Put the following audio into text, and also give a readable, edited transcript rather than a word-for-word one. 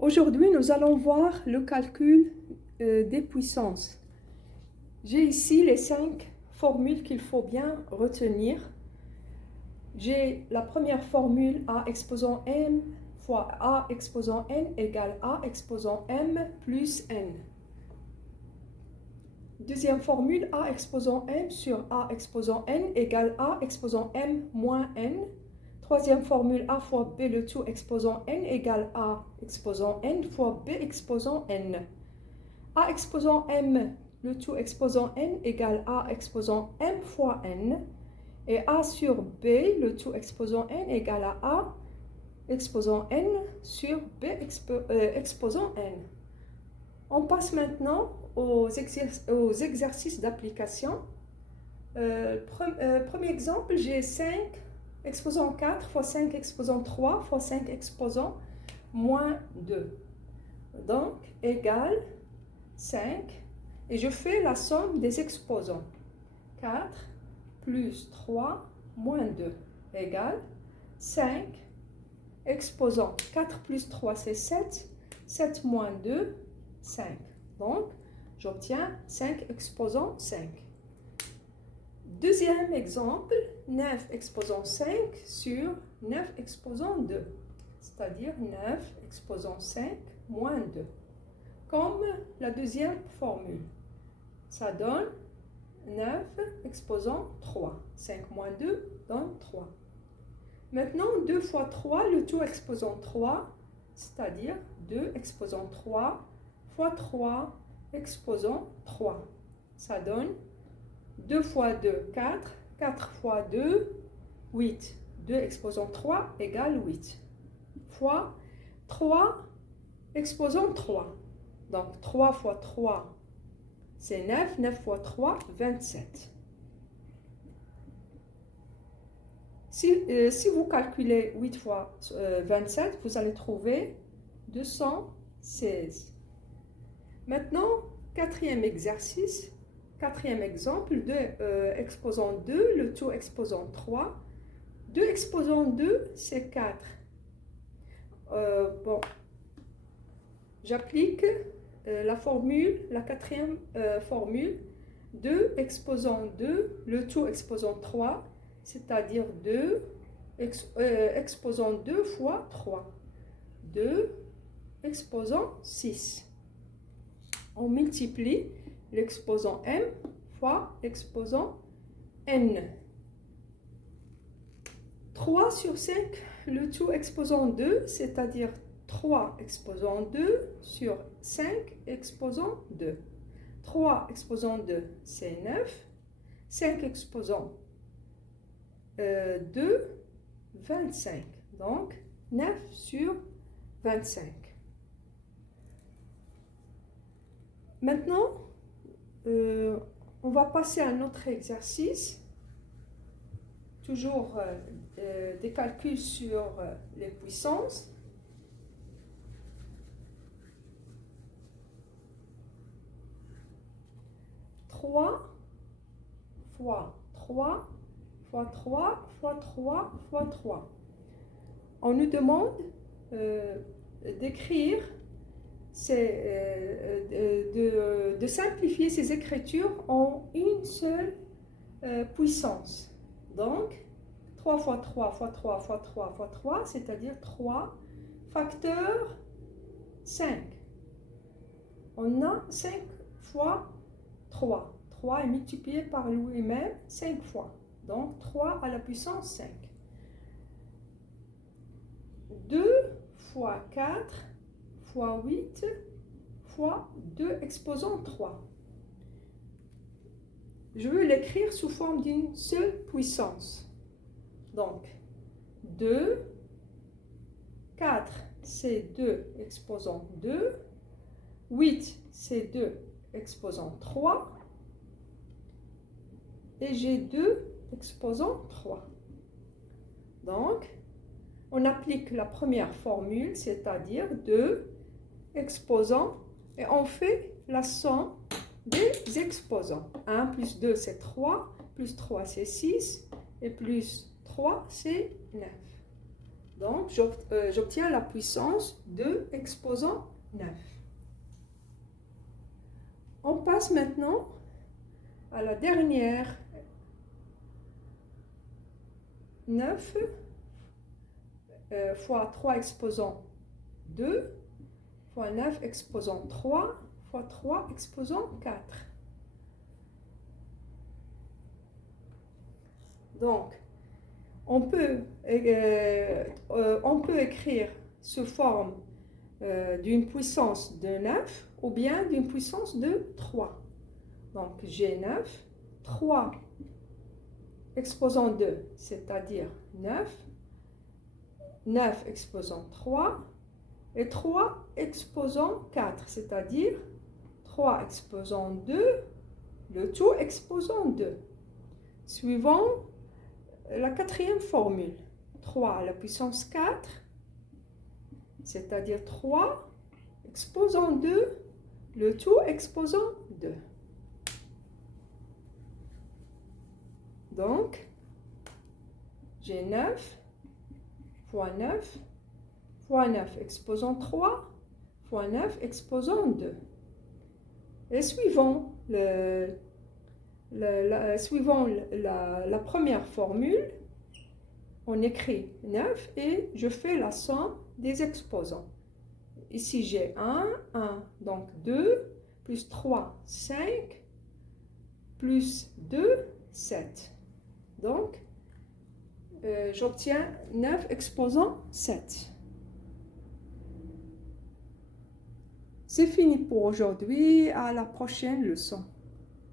Aujourd'hui, nous allons voir le calcul des puissances. J'ai ici les 5 formules qu'il faut bien retenir. J'ai la première formule a exposant m fois a exposant n égale a exposant m plus n. Deuxième formule, a exposant m sur a exposant n égale a exposant m moins n. Troisième formule, a fois b le tout exposant n égale a exposant n fois b exposant n. A exposant m le tout exposant n égale a exposant m fois n. Et a sur b le tout exposant n égale à a exposant n sur b exposant n. On passe maintenant aux exercices d'application. Premier exemple, j'ai 5 exposant 4 fois 5 exposant 3 fois 5 exposant moins 2. Donc, égale 5. Et je fais la somme des exposants. 4 plus 3 moins 2 égale 5. Exposant 4 plus 3, c'est 7. 7 moins 2, 5. Donc, j'obtiens 5 exposant 5. Deuxième exemple, 9 exposant 5 sur 9 exposant 2, c'est-à-dire 9 exposant 5 moins 2, comme la deuxième formule. Ça donne 9 exposant 3. 5 moins 2 donne 3. Maintenant, 2 fois 3, le tout exposant 3, c'est-à-dire 2 exposant 3 fois 3 exposant 3. Ça donne 2 fois 2, 4. 4 fois 2, 8. 2 exposant 3 égale 8. Fois 3 exposant 3. Donc 3 fois 3, c'est 9. 9 fois 3, 27. Si vous calculez 8 fois 27, vous allez trouver 216. Maintenant, quatrième exercice, quatrième exemple, 2 exposant 2, le tout exposant 3. 2 exposant 2, c'est 4. Bon, j'applique la formule, la quatrième formule, 2 exposant 2, le tout exposant 3, c'est-à-dire 2 exposant 2 fois 3. 2 exposant 6. On multiplie l'exposant m fois l'exposant n. 3 sur 5, le tout exposant 2, c'est-à-dire 3 exposant 2 sur 5 exposant 2. 3 exposant 2, c'est 9. 5 exposant 2, 25. Donc, 9 sur 25. Maintenant, on va passer à un autre exercice. Toujours des calculs sur les puissances. Trois fois 3 fois 3 fois 3 fois 3. On nous demande d'écrire, de simplifier ces écritures en une seule puissance. Donc, 3 fois 3 fois 3 fois 3 fois 3, c'est-à-dire 3 facteur 5. On a 5 fois 3. 3 est multiplié par lui-même 5 fois. Donc, 3 à la puissance 5. 2 fois 4 fois 8 fois 2 exposant 3. Je veux l'écrire sous forme d'une seule puissance. Donc, 2, 4, c'est 2 exposant 2. 8, c'est 2 exposant 3. Et j'ai 2 exposant 3. Donc, on applique la première formule, c'est-à-dire 2 exposants, et on fait la somme des exposants. 1 plus 2, c'est 3, plus 3, c'est 6, et plus 3, c'est 9. Donc, j'obtiens la puissance 2 exposant 9. On passe maintenant à la dernière. 9 fois 3 exposant 2 fois 9 exposant 3 fois 3 exposant 4. Donc, on peut écrire sous forme d'une puissance de 9 ou bien d'une puissance de 3. Donc, j'ai 9, 3 exposant 2, c'est-à-dire 9, 9 exposant 3, et 3 exposant 4, c'est-à-dire 3 exposant 2, le tout exposant 2. Suivant la quatrième formule, 3 à la puissance 4, c'est-à-dire 3 exposant 2, le tout exposant 2. Donc, j'ai 9 fois 9 fois 9 exposant 3 fois 9 exposant 2. Et suivant la première formule, on écrit 9 et je fais la somme des exposants. Ici, j'ai 1, donc 2, plus 3, 5, plus 2, 7. Donc, j'obtiens 9 exposant 7. C'est fini pour aujourd'hui. À la prochaine leçon.